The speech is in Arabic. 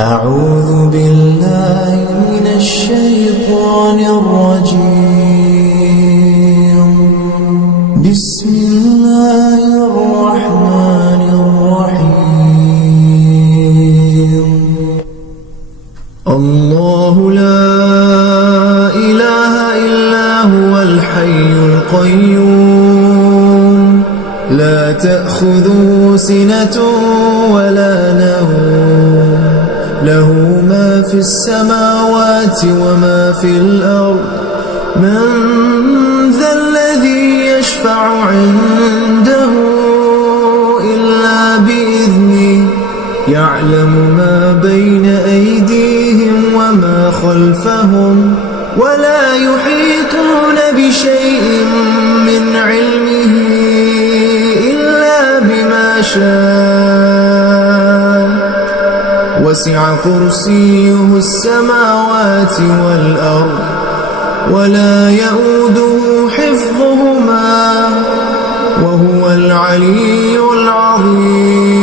أعوذ بالله من الشيطان الرجيم. بسم الله الرحمن الرحيم. الله لا إله إلا هو الحي القيوم لا تأخذه سنة ولا نوم له ما في السماوات وما في الأرض من ذا الذي يشفع عنده إلا بإذنه يعلم ما بين أيديهم وما خلفهم ولا يحيطون بشيء من علمه إلا بما شاء وسع كرسيه السماوات والأرض ولا يؤوده حفظهما وهو العلي العظيم.